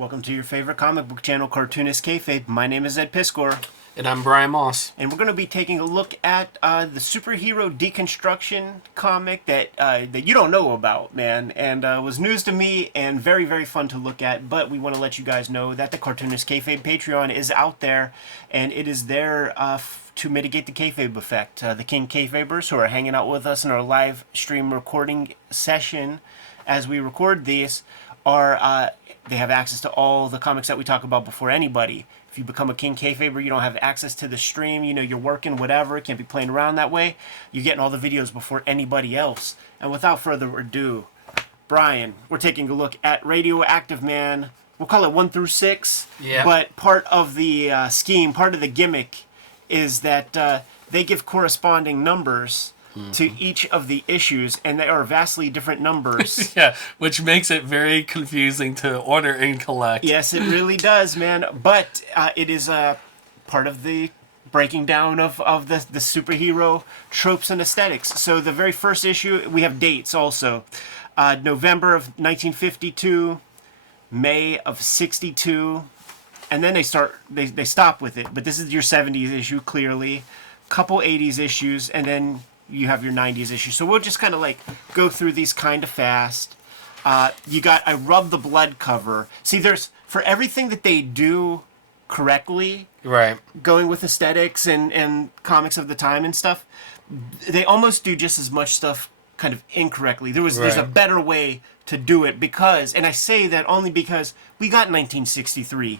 Welcome to your favorite comic book channel, Cartoonist Kayfabe. My name is Ed Piskor. And I'm Brian Moss. And we're going to be taking a look at the superhero Deconstruction comic that you don't know about, man. And was news to me and very, very fun to look at. But we want to let you guys know that the Cartoonist Kayfabe Patreon is out there. And it is there to mitigate the kayfabe effect. The King Kayfabers who are hanging out with us in our live stream recording session as we record these are... they have access to all the comics that we talk about before anybody. If you become a King Kayfaber, you don't have access to the stream. You know, you're working, whatever. Can't be playing around that way. You're getting all the videos before anybody else. And without further ado, Brian, we're taking a look at Radioactive Man. We'll call it 1 through 6. Yeah. But part of the scheme, part of the gimmick, is that they give corresponding numbers to each of the issues, and they are vastly different numbers. Yeah, which makes it very confusing to order and collect. Yes, it really does, man. But it is part of the breaking down of the superhero tropes and aesthetics. So the very first issue, we have dates also. November of 1952, May of 62, and then they stop with it. But this is your 70s issue, clearly. Couple 80s issues, and then you have your 90s issue. So we'll just kind of like go through these kind of fast. You got I Rub the Blood cover. See, there's, for everything that they do correctly, right, going with aesthetics and comics of the time and stuff, they almost do just as much stuff kind of incorrectly. There's a better way to do it because, and I say that only because we got 1963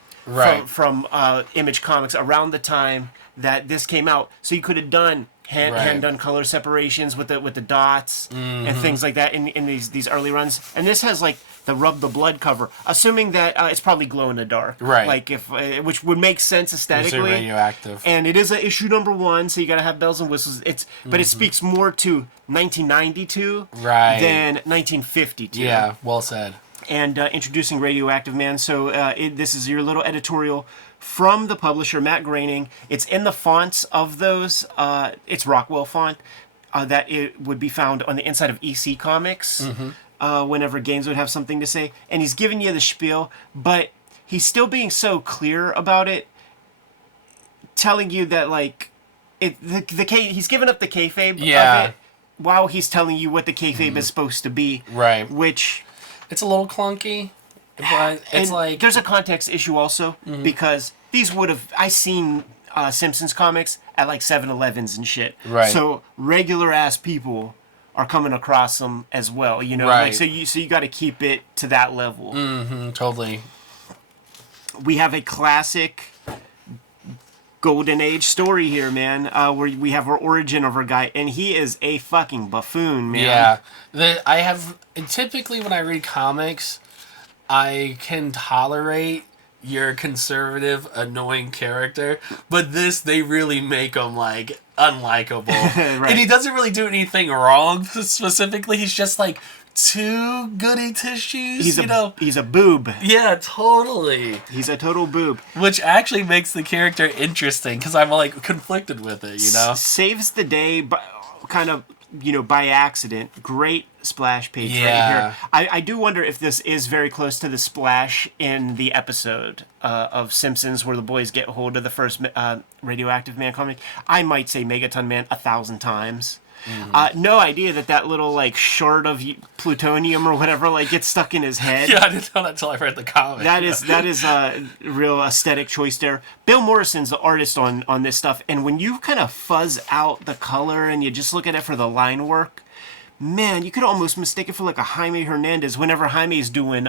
from Image Comics around the time that this came out. So you could have done hand done color separations with the dots and things like that in these early runs. And this has like the Rub the Blood cover, assuming that it's probably glow in the dark, right? Like if which would make sense aesthetically. It's radioactive, and it is a issue number 1, so you gotta have bells and whistles. But it speaks more to 1992 than 1952. Yeah, well said. And introducing Radioactive Man. So this is your little editorial from the publisher, Matt Groening. It's in the fonts of those. It's Rockwell font that it would be found on the inside of EC Comics whenever Gaines would have something to say. And he's giving you the spiel, but he's still being so clear about it, telling you that like he's giving up the kayfabe of it while he's telling you what the kayfabe is supposed to be. Right. Which... it's a little clunky, but it's like... there's a context issue also, because these would have... I seen Simpsons comics at like 7-Elevens and shit. Right. So regular-ass people are coming across them as well, you know? Right. Like, so you got to keep it to that level. Mm-hmm, totally. We have a classic Golden Age story here, man, where we have our origin of our guy, and he is a fucking buffoon, man. Yeah. Typically when I read comics, I can tolerate your conservative, annoying character, but they really make him, like, unlikable. Right. And he doesn't really do anything wrong, specifically. He's just, like, too goody two-shoes, He's a boob. Yeah, totally. He's a total boob. Which actually makes the character interesting, because I'm, like, conflicted with it, you know? Saves the day, but kind of, by accident. Great splash page right here. I do wonder if this is very close to the splash in the episode of Simpsons where the boys get hold of the first Radioactive Man comic. I might say Megaton Man 1,000 times. No idea that little like shard of plutonium or whatever like gets stuck in his head. Yeah, I didn't know that until I read the comic. That is a real aesthetic choice there. Bill Morrison's the artist on this stuff, and when you kind of fuzz out the color and you just look at it for the line work, man, you could almost mistake it for like a Jaime Hernandez whenever Jaime's doing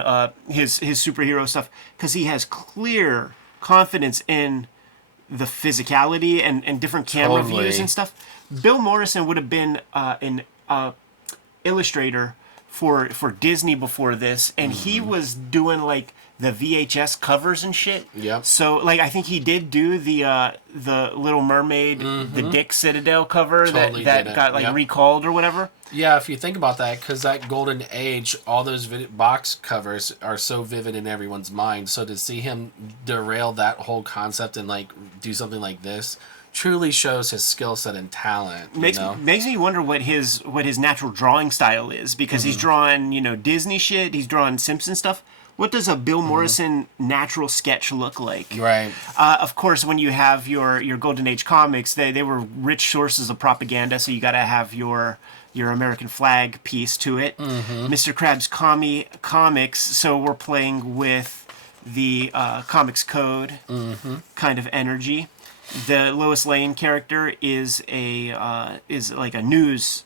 his superhero stuff, because he has clear confidence in the physicality and different camera views and stuff. Bill Morrison would have been an illustrator for Disney before this, and he was doing like the VHS covers and shit. Yep. So like I think he did do the Little Mermaid, the Dick Citadel cover that got like recalled or whatever. Yeah, if you think about that, because that golden age, all those box covers are so vivid in everyone's mind. So to see him derail that whole concept and like do something like this truly shows his skill set and talent. Makes me wonder what his natural drawing style is, because he's drawing Disney shit, he's drawing Simpson stuff. What does a Bill Morrison natural sketch look like? Right. Of course, when you have your Golden Age comics, they were rich sources of propaganda, so you got to have your American flag piece to it. Mr. Krabs comics, so we're playing with the comics code kind of energy. The Lois Lane character is like a news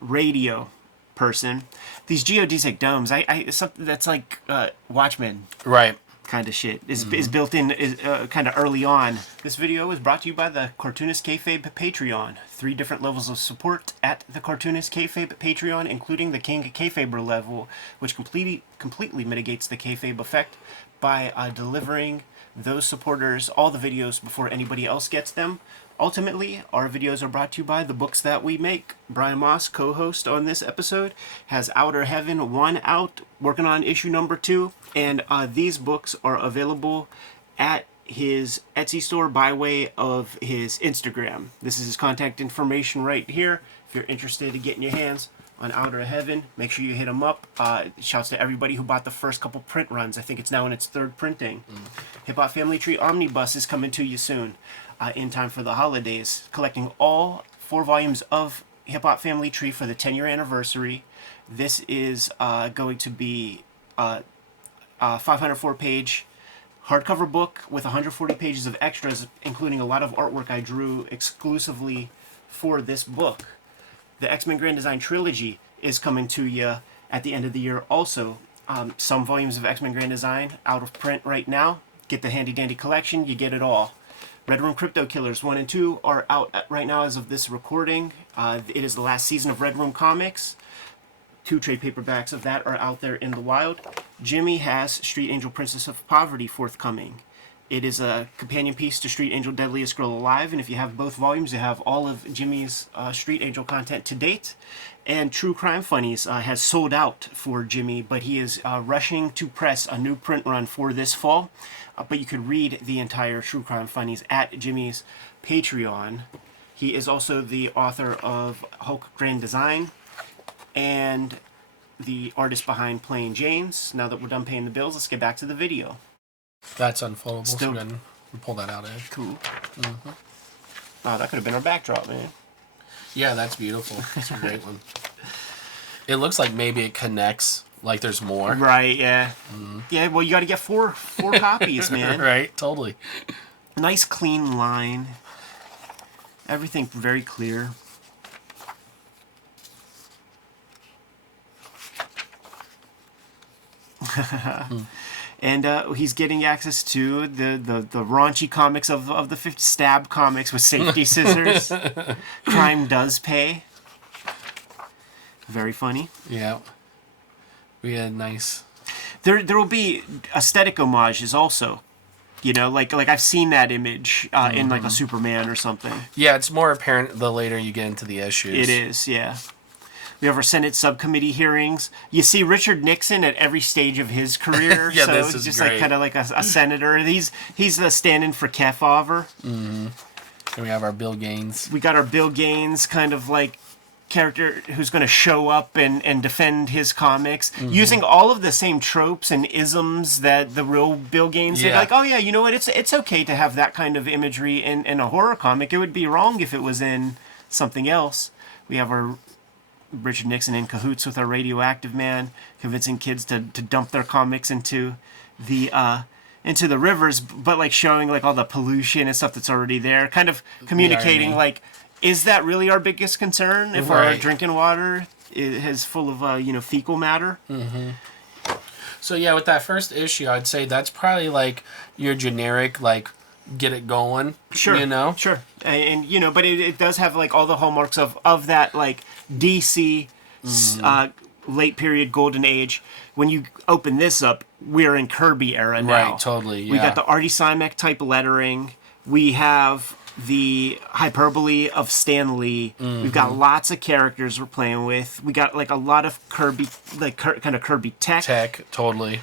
radio person. These geodesic domes, that's like Watchmen Right. kind of shit is built in kind of early on. This video is brought to you by the Cartoonist Kayfabe Patreon. 3 different levels of support at the Cartoonist Kayfabe Patreon, including the King Kayfaber level, which completely mitigates the kayfabe effect by delivering those supporters all the videos before anybody else gets them. Ultimately, our videos are brought to you by the books that we make. Brian Moss, co-host on this episode, has Outer Heaven 1 out, working on issue number 2, and these books are available at his Etsy store by way of his Instagram. This is his contact information right here. If you're interested in getting your hands on Outer Heaven, make sure you hit him up. Shouts to everybody who bought the first couple print runs. I think it's now in its 3rd printing. Hip Hop Family Tree Omnibus is coming to you soon. In time for the holidays, collecting all 4 volumes of Hip Hop Family Tree for the 10-year anniversary. This is going to be a 504-page hardcover book with 140 pages of extras, including a lot of artwork I drew exclusively for this book. The X-Men Grand Design Trilogy is coming to you at the end of the year also. Some volumes of X-Men Grand Design out of print right now. Get the handy dandy collection, you get it all. Red Room Crypto Killers 1 and 2 are out right now as of this recording. It is the last season of Red Room Comics. 2 trade paperbacks of that are out there in the wild. Jimmy has Street Angel Princess of Poverty forthcoming. It is a companion piece to Street Angel Deadliest Girl Alive, and if you have both volumes, you have all of Jimmy's Street Angel content to date. And True Crime Funnies has sold out for Jimmy, but he is rushing to press a new print run for this fall. But you could read the entire True Crime Funnies at Jimmy's Patreon. He is also the author of Hulk Grand Design and the artist behind Plain Janes. Now that we're done paying the bills, let's get back to the video. That's unfoldable. So we can pull that out, Ed. Cool. Wow, that could have been our backdrop, man. Yeah, that's beautiful. It's a great one. It looks like maybe it connects. Like there's more. Right, yeah. Yeah, well, you got to get four copies, man. Right, totally. Nice, clean line. Everything very clear. And he's getting access to the raunchy comics of the 50 stab comics with safety scissors. Crime Does Pay. Very funny. Yeah. We had nice. There will be aesthetic homages also. You know, like I've seen that image in like a Superman or something. Yeah, it's more apparent the later you get into the issues. It is, yeah. We have our Senate subcommittee hearings. You see Richard Nixon at every stage of his career. Yeah, so this is just great. like kind of like a senator. He's the stand-in for Kayfabe. And we have our Bill Gaines. We got our Bill Gaines kind of like character who's going to show up and defend his comics using all of the same tropes and isms that the real Bill Gaines did. Like, oh yeah, you know what? It's okay to have that kind of imagery in a horror comic. It would be wrong if it was in something else. We have our Richard Nixon in cahoots with our Radioactive Man, convincing kids to dump their comics into the rivers, but like showing like all the pollution and stuff that's already there, kind of communicating like, is that really our biggest concern if our drinking water is full of fecal matter? So yeah, with that first issue, I'd say that's probably like your generic like get it going. Sure, you know, sure, and but it does have like all the hallmarks of that like DC late period golden age. When you open this up, we're in Kirby era now. Right, totally. Yeah. We got the Artie Simek type lettering. We have the hyperbole of Stan Lee. We've got lots of characters we're playing with. We got like a lot of Kirby, like kind of Kirby tech. Totally.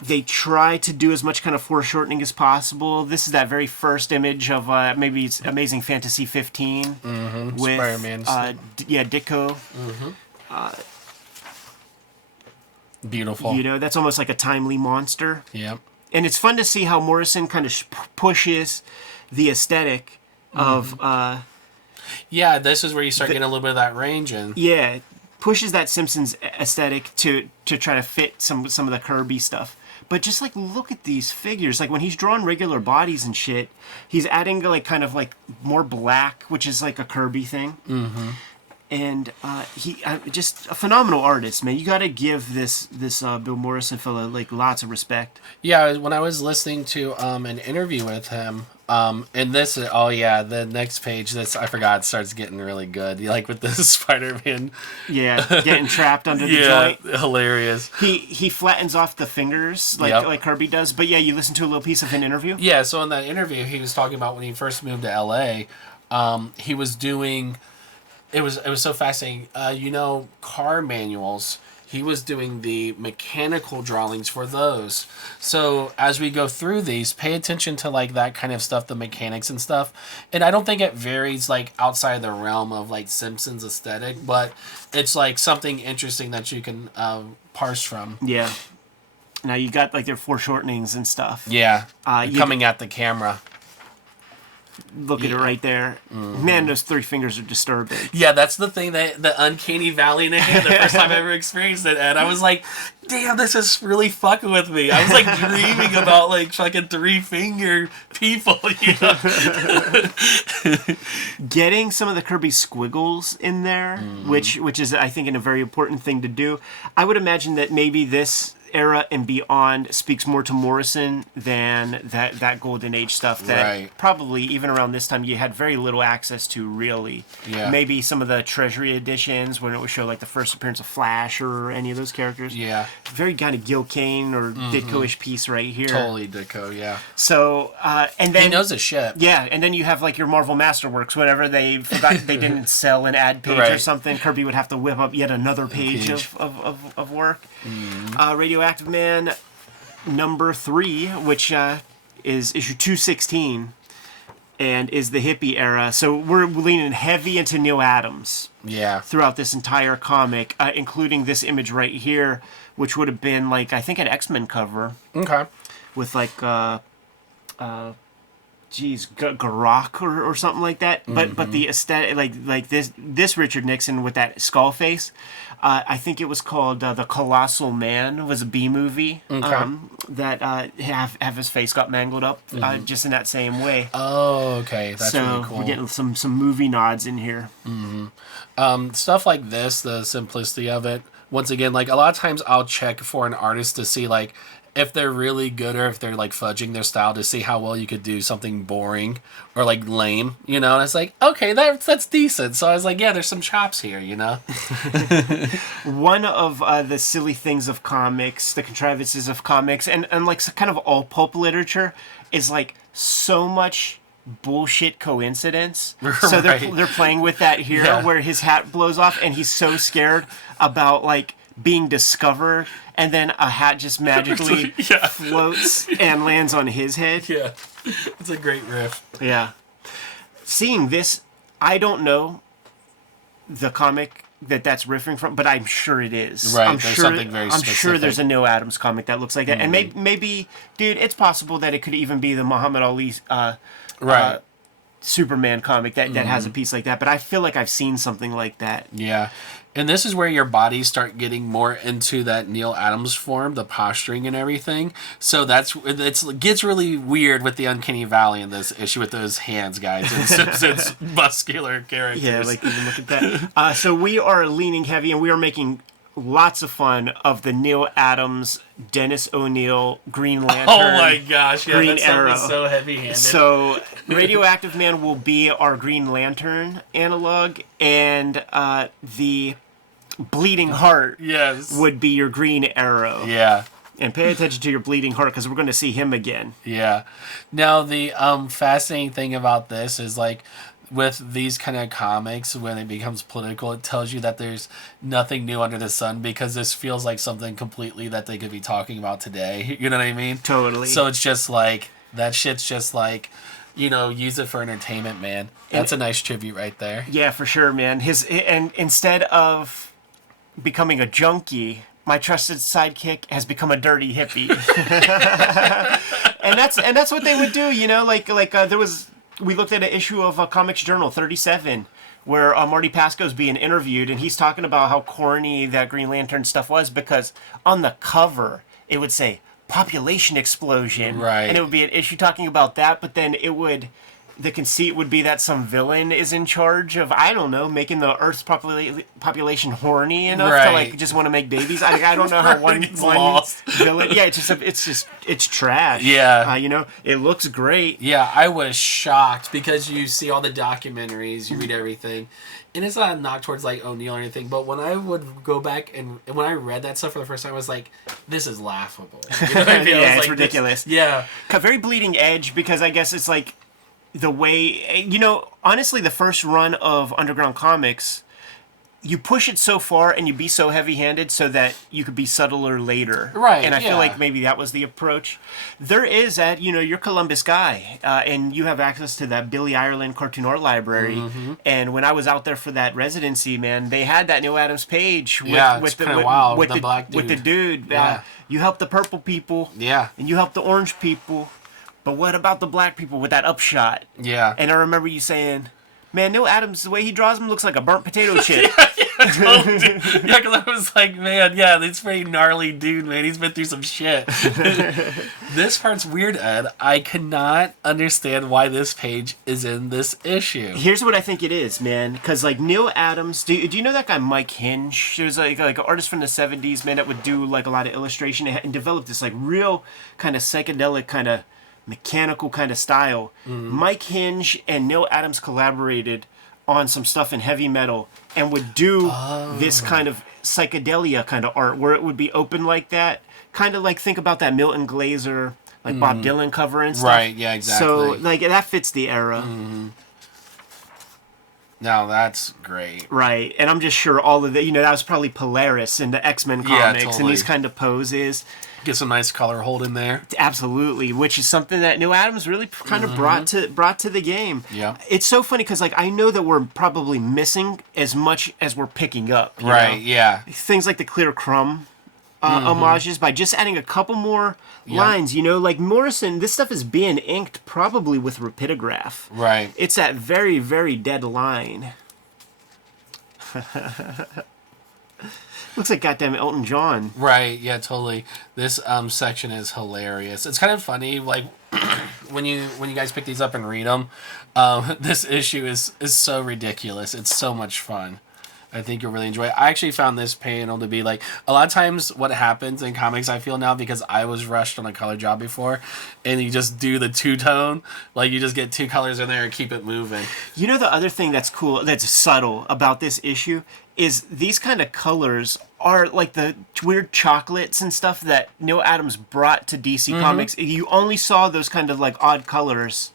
They try to do as much kind of foreshortening as possible. This is that very first image of maybe it's Amazing Fantasy 15 with Spider-Man's Ditko. Beautiful. You know, that's almost like a timely monster. Yep. And it's fun to see how Morrison kind of pushes the aesthetic of, Yeah, this is where you start getting a little bit of that range in. yeah, pushes that Simpsons aesthetic to try to fit some of the Kirby stuff. But just like look at these figures, like when he's drawing regular bodies and shit, he's adding like kind of like more black, which is like a Kirby thing. Mm-hmm. And he just a phenomenal artist, man. You got to give this Bill Morrison fella like lots of respect. Yeah, when I was listening to an interview with him, and this, the next page, I forgot, starts getting really good. Like with the Spider-Man. Yeah, getting trapped under the joint. Hilarious. He flattens off the fingers like Kirby does. But yeah, you listen to a little piece of an interview. Yeah, so in that interview, he was talking about when he first moved to LA, he was doing. It was so fascinating. Car manuals. He was doing the mechanical drawings for those. So as we go through these, pay attention to like that kind of stuff, the mechanics and stuff. And I don't think it varies like outside the realm of like Simpsons aesthetic, but it's like something interesting that you can parse from. Yeah. Now you got like their foreshortenings and stuff. Yeah. Coming at the camera. Look at it right there. Mm-hmm. Man, those three fingers are disturbing. Yeah, that's the thing, the uncanny valley in it. The first time I ever experienced it, and I was like, damn, this is really fucking with me. I was like dreaming about like fucking three-finger people, you know? Getting some of the Kirby squiggles in there, which is, I think, a very important thing to do. I would imagine that maybe this era and beyond speaks more to Morrison than that Golden Age stuff that probably even around this time you had very little access to, really. Yeah. Maybe some of the Treasury editions when it would show like the first appearance of Flash or any of those characters. Yeah. Very kind of Gil Kane or Ditko-ish piece right here. Totally Ditko, yeah. So, and then... He knows his shit. Yeah, and then you have like your Marvel Masterworks, whatever they forgot they didn't sell an ad page or something. Kirby would have to whip up yet another page. Of work. Radioactive Man number 3, which is issue 216, and is the hippie era. So we're leaning heavy into Neil Adams. Yeah. Throughout this entire comic, including this image right here, which would have been like I think an X-Men cover. Okay. With like Garak or something like that. But the aesthetic, like this Richard Nixon with that skull face, I think it was called The Colossal Man. It was a B movie that have his face got mangled up just in that same way. Oh, okay, that's really cool. We're getting some movie nods in here. Stuff like this, the simplicity of it. Once again, like a lot of times I'll check for an artist to see like if they're really good or if they're like fudging their style to see how well you could do something boring or like lame, you know. And it's like, okay, that's decent. So I was like, yeah, there's some chops here, you know. One of the silly things of comics, the contrivances of comics, and like kind of all pulp literature is like so much bullshit coincidence. So they're playing with that here, where his hat blows off and he's so scared about like being discovered, and then a hat just magically floats and lands on his head. Yeah, it's a great riff. Yeah. Seeing this, I don't know the comic that's riffing from, but I'm sure it is. Right, there's something very specific. I'm sure there's a Neil Adams comic that looks like that. And maybe, dude, it's possible that it could even be the Muhammad Ali Superman comic that has a piece like that. But I feel like I've seen something like that. Yeah. And this is where your bodies start getting more into that Neil Adams form, the posturing and everything. So it gets really weird with the Uncanny Valley in this issue with those hands, guys, and Simpsons muscular characters. Yeah, like even look at that. So we are leaning heavy, and we are making lots of fun of the Neil Adams, Dennis O'Neil, Green Lantern. Oh my gosh, yeah, Green that Arrow. Is so heavy-handed. So Radioactive Man will be our Green Lantern analog, and the Bleeding Heart would be your Green Arrow. Yeah. And pay attention to your Bleeding Heart, because we're going to see him again. Yeah. Now, the fascinating thing about this is, like, with these kind of comics, when it becomes political, it tells you that there's nothing new under the sun, because this feels like something completely that they could be talking about today. You know what I mean? Totally. So it's just like, that shit's just like, you know, use it for entertainment, man. That's a nice tribute right there. Yeah, for sure, man. And instead of becoming a junkie my trusted sidekick has become a dirty hippie. and that's what they would do, you know, we looked at an issue of Comics Journal 37 where Marty Pasco's being interviewed, and he's talking about how corny that Green Lantern stuff was, because on the cover it would say population explosion, right? And it would be an issue talking about that, but then the conceit would be that some villain is in charge of, I don't know, making the Earth's population horny enough to like just want to make babies. I don't know how one villain. Yeah, it's trash. Yeah, you know, it looks great. Yeah, I was shocked because you see all the documentaries, you read everything, and it's not a knock towards like O'Neill or anything. But when I would go back and when I read that stuff for the first time, I was like, "This is laughable." You know what I mean? Yeah, it's like, ridiculous. Yeah, very bleeding edge, because I guess it's like, the way, you know, honestly, the first run of Underground Comics, you push it so far and you be so heavy-handed so that you could be subtler later. Right, and I feel like maybe that was the approach. There is that, you know, you're Columbus guy, and you have access to that Billy Ireland cartoon art library. Mm-hmm. And when I was out there for that residency, man, they had that Neil Adams page with, it's kind of wild with the black dude. With the dude. Yeah. You help the purple people. Yeah. And you help the orange people. But what about the black people with that upshot? Yeah. And I remember you saying, man, Neil Adams, the way he draws him looks like a burnt potato chip. Totally. Yeah, because I was like, man, yeah, this pretty gnarly dude, man. He's been through some shit. This part's weird, Ed. I cannot understand why this page is in this issue. Here's what I think it is, man. Because, like, Neil Adams, do you know that guy Mike Hinge? There's, like an artist from the 70s, man, that would do, like, a lot of illustration and develop this, like, real kind of psychedelic kind of mechanical kind of style. Mike Hinge and Neil Adams collaborated on some stuff in heavy metal and would do this kind of psychedelia kind of art where it would be open like that, kind of like, think about that Milton Glaser, like Bob Dylan cover and stuff. Right, yeah, exactly. So like that fits the era. Now that's great. Right, and I'm just sure all of that, you know, that was probably Polaris in the X-Men comics and these kind of poses. Get some nice color hold in there. Absolutely, which is something that Neil Adams really kind of brought to the game. Yeah, it's so funny because, like, I know that we're probably missing as much as we're picking up. You right? know? Yeah. Things like the Clear Crumb homages, by just adding a couple more lines. You know, like Morrison, this stuff is being inked probably with rapidograph. Right. It's that very, very dead line. Looks like goddamn Elton John. Right, yeah, totally. This section is hilarious. It's kind of funny, like, when you guys pick these up and read them, this issue is so ridiculous. It's so much fun. I think you'll really enjoy it. I actually found this panel to be, like, a lot of times what happens in comics, I feel now, because I was rushed on a color job before, and you just do the two-tone, like, you just get two colors in there and keep it moving. You know, the other thing that's cool, that's subtle about this issue is these kind of colors are like the weird chocolates and stuff that Neil Adams brought to DC Comics. You only saw those kind of like odd colors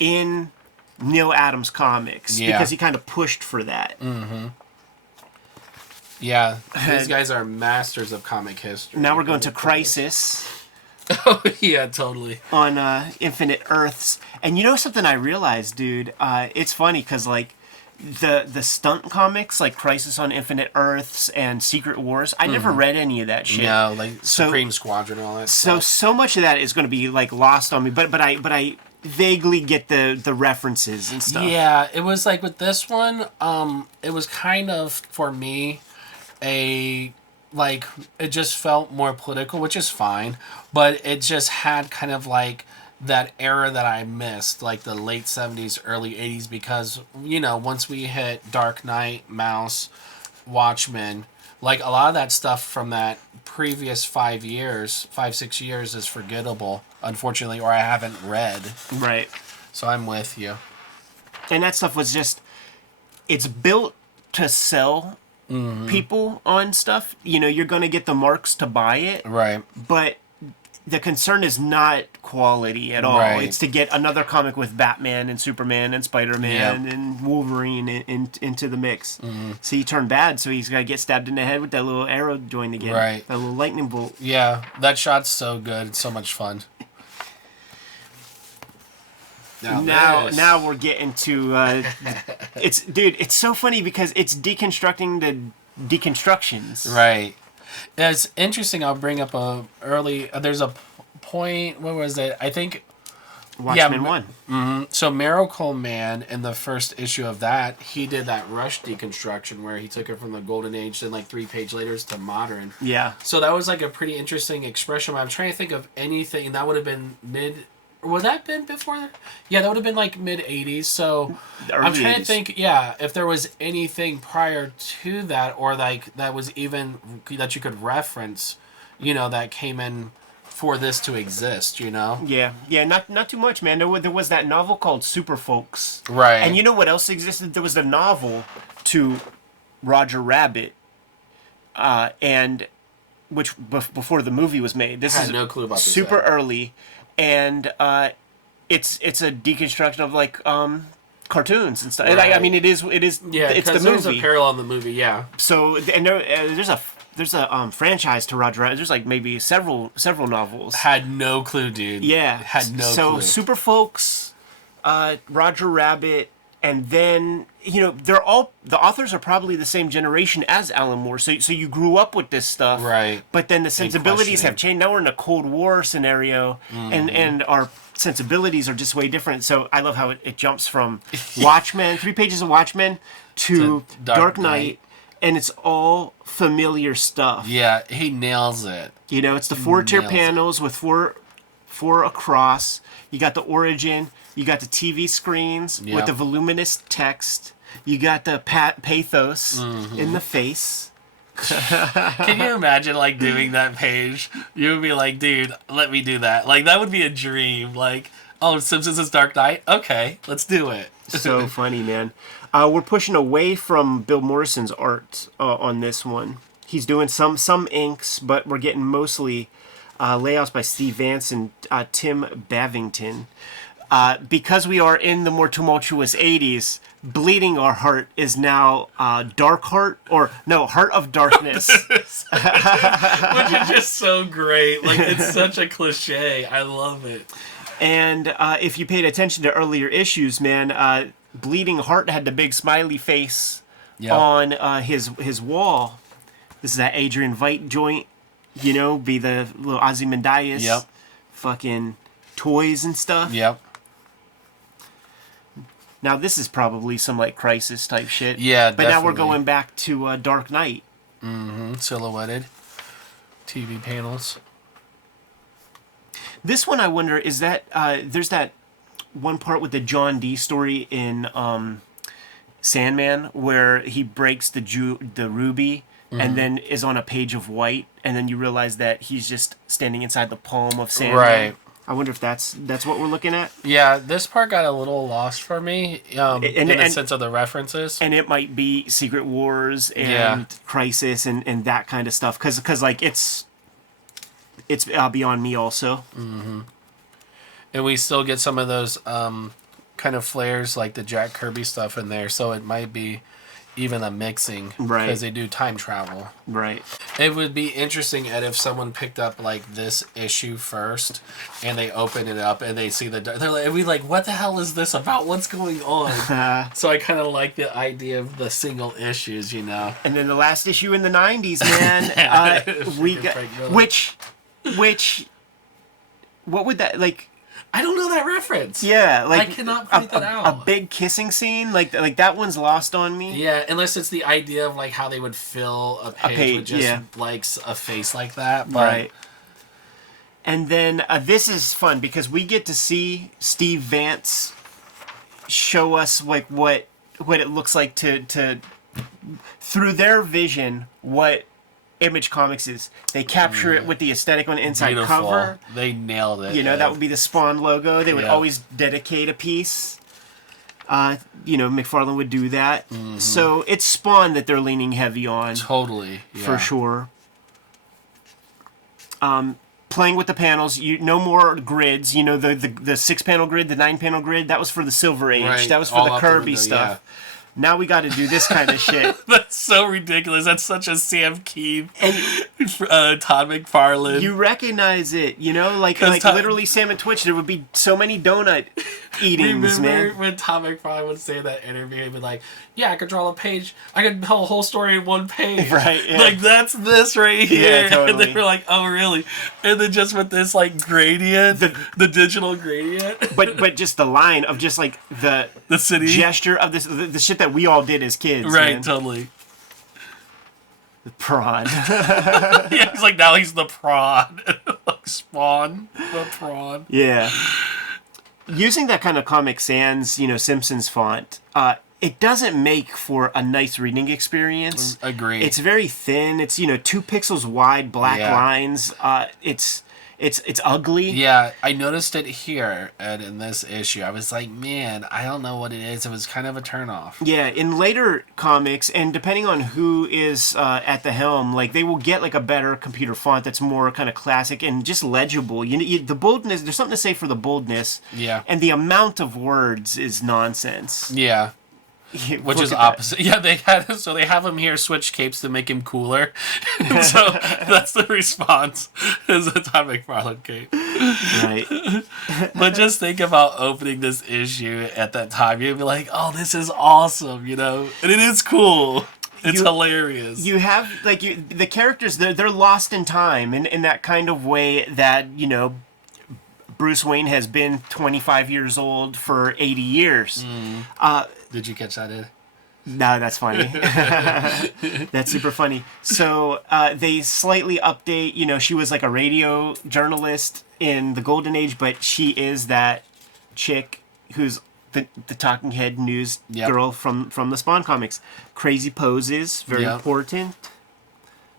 in Neil Adams comics because he kind of pushed for that. Yeah, these guys are masters of comic history. Now we're going to Crisis. Oh, yeah, totally. On Infinite Earths. And you know something I realized, dude? It's funny because, like, the stunt comics, like Crisis on Infinite Earths and Secret Wars, I never read any of that shit. No, like Supreme Squadron and all that stuff. So much of that is going to be, like, lost on me. But I vaguely get the references and stuff. Yeah, it was like with this one, it was kind of, for me, it just felt more political, which is fine, but it just had kind of like that era that I missed, like the late 70s, early 80s, because, you know, once we hit Dark Knight, Mouse, Watchmen, like a lot of that stuff from that previous 5, 6 years is forgettable, unfortunately, or I haven't read. Right. So I'm with you. And that stuff was just, it's built to sell people on stuff. You know, you're going to get the marks to buy it. Right. But the concern is not quality at all. Right. It's to get another comic with Batman and Superman and Spider-Man and Wolverine into the mix. So he turned bad, so he's got to get stabbed in the head with that little arrow joint again. Right. That little lightning bolt. Yeah, that shot's so good. It's so much fun. Now we're getting to it's so funny because it's deconstructing the deconstructions. Right. It's interesting. I'll bring up there's a point. What was it? I think. Watchmen 1. So Miracle Man in the first issue of that, he did that rush deconstruction where he took it from the golden age and like 3 page later to modern. Yeah. So that was like a pretty interesting expression. I'm trying to think of anything that would have been would that been before? Yeah, that would have been like mid 80s. So I'm trying to think, if there was anything prior to that or like that was even that you could reference, that came in for this to exist, Yeah, not too much, man. There was that novel called Super Folks. Right. And you know what else existed? There was the novel to Roger Rabbit, and which before the movie was made. This is no clue about this super early, and it's a deconstruction of like cartoons and stuff. Right. I mean, it is. Yeah, it's the movie. There's a parallel in the movie. Yeah. So and there's a franchise to Roger Rabbit. There's like maybe several novels. Had no clue, dude. Yeah. Had no clue. So Super Folks, Roger Rabbit, and then the authors are probably the same generation as Alan Moore. So you grew up with this stuff, right? But then the sensibilities have changed. Now we're in a Cold War scenario, and our sensibilities are just way different. So I love how it jumps from Watchmen, 3 pages of Watchmen, to Dark Knight. And it's all familiar stuff. Yeah, he nails it. It's the 4-tier panels with four across. You got the origin. You got the TV screens with the voluminous text. You got the pathos in the face. Can you imagine like doing that page? You would be like, dude, let me do that. Like that would be a dream. Like, oh, Simpsons is Dark Knight? Okay, let's do it. So funny, man. We're pushing away from Bill Morrison's art on this one. He's doing some inks, but we're getting mostly layouts by Steve Vance and Tim Bavington. Because we are in the more tumultuous 80s, Bleeding Our Heart is now Dark Heart, Heart of Darkness. Which is just so great. Like, it's such a cliche. I love it. And if you paid attention to earlier issues, man, Bleeding Heart had the big smiley face on his wall. This is that Adrian Veidt joint, be the little Ozymandias fucking toys and stuff. Yep. Now this is probably some like Crisis type shit. Yeah, but now we're going back to Dark Knight. Silhouetted TV panels. This one, I wonder, is that there's that one part with the John Dee story in Sandman where he breaks the ruby and then is on a page of white, and then you realize that he's just standing inside the palm of Sandman. Right. I wonder if that's what we're looking at. Yeah, this part got a little lost for me in the sense of the references. And it might be Secret Wars and Crisis and that kind of stuff, because like it's beyond me also. Mm-hmm. And we still get some of those kind of flares like the Jack Kirby stuff in there, so it might be even a mixing, right? Because they do time travel, right? It would be interesting, Ed, if someone picked up like this issue first, and they open it up and they see they're like, what the hell is this about? What's going on? So I kind of like the idea of the single issues, And then the last issue in the '90s, man, we got which, what would that like? I don't know that reference. Yeah, like I cannot point that out. A big kissing scene, like that one's lost on me. Yeah, unless it's the idea of like how they would fill a page with just like a face like that. But... Right. And then this is fun because we get to see Steve Vance show us like what it looks like to through their vision what Image Comics is. They capture it with the aesthetic on the inside cover. They nailed it. That would be the Spawn logo. They would always dedicate a piece. McFarlane would do that. Mm-hmm. So it's Spawn that they're leaning heavy on. Totally. Yeah. For sure. Playing with the panels, no more grids. The 6-panel grid, the 9-panel grid, that was for the Silver Age. Right. That was for the Kirby stuff. Now we got to do this kind of shit. That's so ridiculous. That's such a Sam Keith, And Todd McFarlane. you recognize it, you know, like literally Sam and Twitch. There would be so many donut eatings, Remember man. when Todd McFarlane would say in that interview, he'd be like, "Yeah, I could draw a page. I could tell a whole story in one page." Right, yeah. Like, that's this right here. Yeah, totally. And they were like, "Oh, really?" And then just with this, like, gradient, the digital gradient. But just the line of just like the city gesture of this, the shit that we all did as kids. Right, man. totally. The prawn. Yeah, he's like, now he's the prawn. Like, Spawn, the prawn. Yeah. Using that kind of Comic Sans, you know, Simpsons font, it doesn't make for a nice reading experience. Agree. It's very thin. It's, you know, 2 pixels wide, black lines. It's ugly. Yeah, I noticed it here and in this issue. I was like, man, I don't know what it is. It was kind of a turnoff. Yeah, in later comics, and depending on who is at the helm, like they will get like a better computer font that's more kind of classic and just legible. The boldness. There's something to say for the boldness. Yeah. And the amount of words is nonsense. Yeah. Which is opposite. Yeah, they have him here switch capes to make him cooler. So that's the response, is a Todd McFarlane cape. Right. But just think about opening this issue at that time. You'd be like, oh, this is awesome, you know? And it is cool. It's hilarious. You have, like, the characters, they're lost in time in that kind of way that, you know, Bruce Wayne has been 25 years old for 80 years. Did you catch that, Ed? No, that's funny. That's super funny. So they slightly update, you know, she was like a radio journalist in the Golden Age, but she is that chick who's the talking head news girl from the Spawn comics. Crazy poses, very important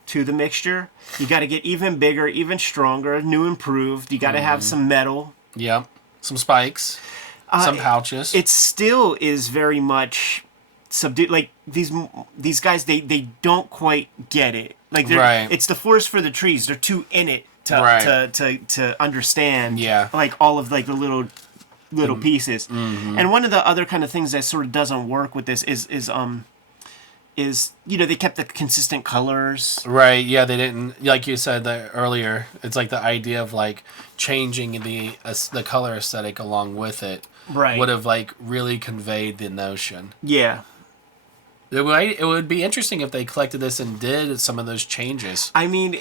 to the mixture. You got to get even bigger, even stronger, new improved. You got to have some metal. Yep. Some spikes. Some pouches. It still is very much subdued. Like these guys, they don't quite get it. Like it's the forest for the trees. They're too in it to understand. Yeah. Like all of like the little pieces. Mm-hmm. And one of the other kind of things that sort of doesn't work with this is you know, they kept the consistent colors. Right, yeah, they didn't, like you said earlier, it's like the idea of like changing the color aesthetic along with it would have like really conveyed the notion. Yeah. It would be interesting if they collected this and did some of those changes. I mean,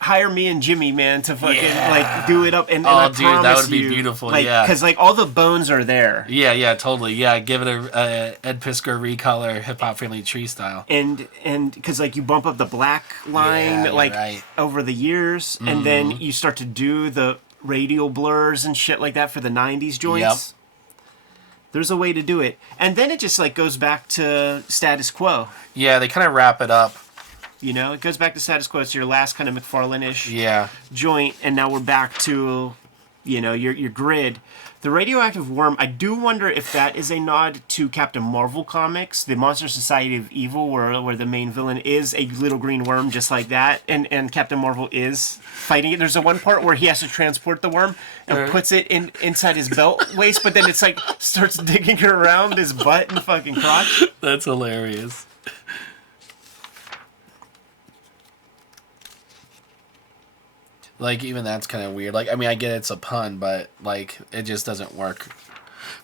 hire me and Jimmy, man, to fucking like do it up, and I dude, promise that would be you, beautiful. like, yeah, because like all the bones are there. Yeah, totally. Yeah, give it a Ed Piskor recolor, hip hop family tree style. And because like you bump up the black line over the years, and then you start to do the radial blurs and shit like that for the '90s joints. Yep. There's a way to do it, and then it just like goes back to status quo. Yeah, they kind of wrap it up. You know, it goes back to status quo. It's your last kind of McFarlane-ish joint, and now we're back to, you know, your grid. The radioactive worm, I do wonder if that is a nod to Captain Marvel comics, the Monster Society of Evil, where the main villain is a little green worm just like that, and Captain Marvel is fighting it. There's a one part where he has to transport the worm and puts it inside his belt waist, but then it's like starts digging around his butt and fucking crotch. That's hilarious. Like, even that's kind of weird. Like, I mean, I get it's a pun, but, like, it just doesn't work.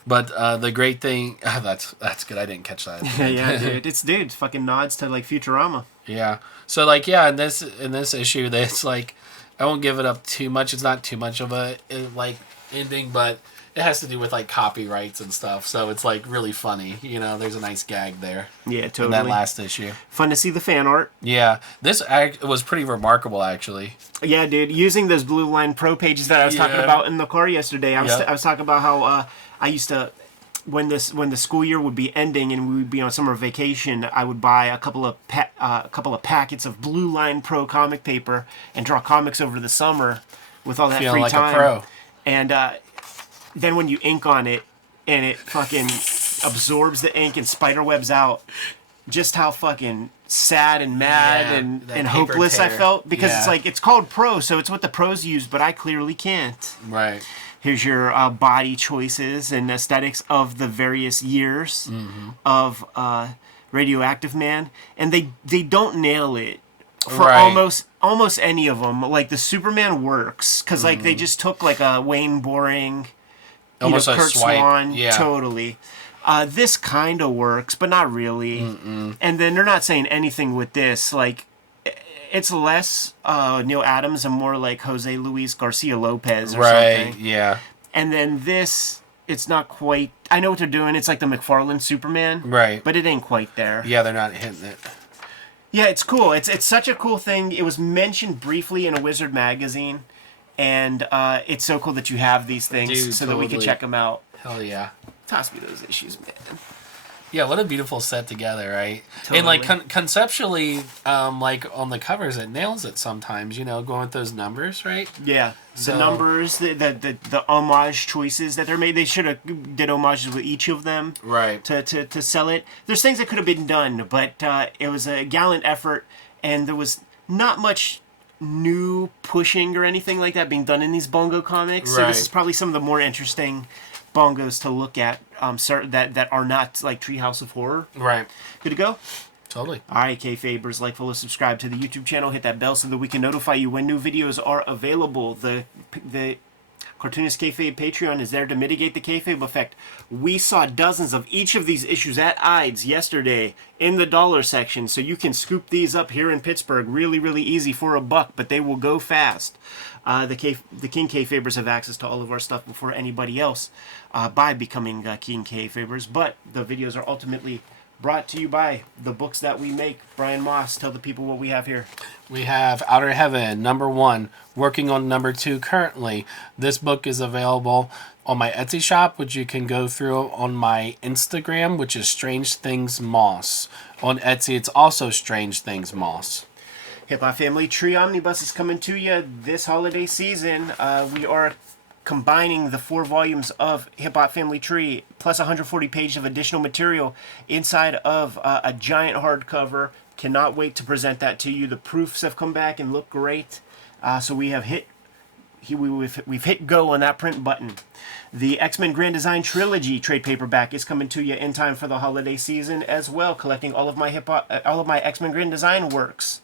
But the great thing... Oh, that's good. I didn't catch that. Yeah, dude. It's fucking nods to, like, Futurama. Yeah. So, like, yeah, in this issue, it's, like... I won't give it up too much. It's not too much of a, like, ending, but... It has to do with, like, copyrights and stuff, so it's, like, really funny. You know, there's a nice gag there. Yeah, totally. In that last issue. Fun to see the fan art. Yeah. This was pretty remarkable, actually. Yeah, dude. Using those Blue Line Pro pages that I was talking about in the car yesterday. I was talking about how I used to... When the school year would be ending and we would be on summer vacation, I would buy a couple of packets of Blue Line Pro comic paper and draw comics over the summer with all that Feeling free like time. A pro. And... then when you ink on it and it fucking absorbs the ink and spiderwebs out, just how fucking sad and mad and hopeless I felt, because it's like, it's called pro, so it's what the pros use, but I clearly can't. Right. Here's your body choices and aesthetics of the various years of Radioactive Man, and they don't nail it for Right. almost any of them. Like the Superman works because like they just took like a Wayne Boring, Almost a Kurt swipe. Swan, Yeah. totally. This kind of works, but not really. And then they're not saying anything with this. Like, it's less Neil Adams and more like Jose Luis Garcia Lopez or Right. something. Yeah. And then this, it's not quite. I know what they're doing. It's like the McFarlane Superman, Right. but it ain't quite there. Yeah, they're not hitting it. Yeah, it's cool. It's such a cool thing. It was mentioned briefly in a Wizard magazine, and it's so cool that you have these things Dude, so that we can totally. check them out. Hell yeah. Toss me those issues, man. Yeah, what a beautiful set together, right? Totally. And like conceptually, like on the covers, it nails it sometimes. You know, going with those numbers, right? Yeah, So- the numbers, the homage choices that they're made. They should have did homages with each of them Right. to sell it. There's things that could have been done, but it was a gallant effort, and there was not much new pushing or anything like that being done in these Bongo comics. So Right. this is probably some of the more interesting Bongos to look at. That are not like Treehouse of Horror. Right. Good to go. Totally. All right, Kayfabers, like, follow, subscribe to the YouTube channel, hit that bell so that we can notify you when new videos are available. The Cartoonist Kayfabe Patreon is there to mitigate the Kayfabe effect. We saw dozens of each of these issues at Ides yesterday in the dollar section, so you can scoop these up here in Pittsburgh really, really easy for $1, but they will go fast. The King Kayfabers have access to all of our stuff before anybody else by becoming King Kayfabers, but the videos are ultimately brought to you by the books that we make. Brian Moss, tell the people what we have here. We have Outer Heaven, #1, working on #2 currently. This book is available on my Etsy shop, which you can go through on my Instagram, which is Strange Things Moss. On Etsy, it's also Strange Things Moss. Hip Hop Family Tree Omnibus is coming to you this holiday season. We are combining the 4 volumes of Hip Hop Family Tree plus 140 pages of additional material inside of a giant hardcover. Cannot wait to present that to you. The proofs have come back and look great. So we have we've hit go on that print button. The X-Men Grand Design Trilogy trade paperback is coming to you in time for the holiday season as well, collecting all of my X-Men Grand Design works.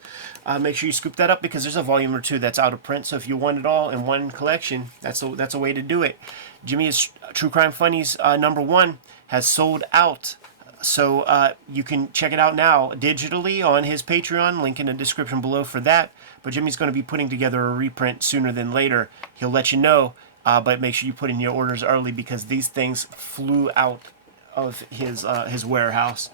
Make sure you scoop that up because there's a volume or 2 that's out of print. So if you want it all in one collection, that's a way to do it. Jimmy's True Crime Funnies #1 has sold out. So you can check it out now digitally on his Patreon. Link in the description below for that. But Jimmy's going to be putting together a reprint sooner than later. He'll let you know. But make sure you put in your orders early because these things flew out of his warehouse.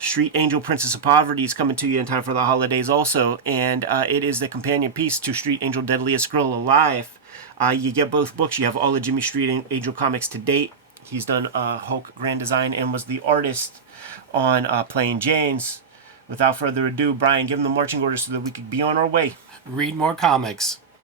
Street Angel Princess of Poverty is coming to you in time for the holidays also. And it is the companion piece to Street Angel Deadliest Girl Alive. You get both books. You have all of Jimmy Street Angel comics to date. He's done Hulk Grand Design and was the artist on Plain Jane's. Without further ado, Brian, give him the marching orders so that we could be on our way. Read more comics.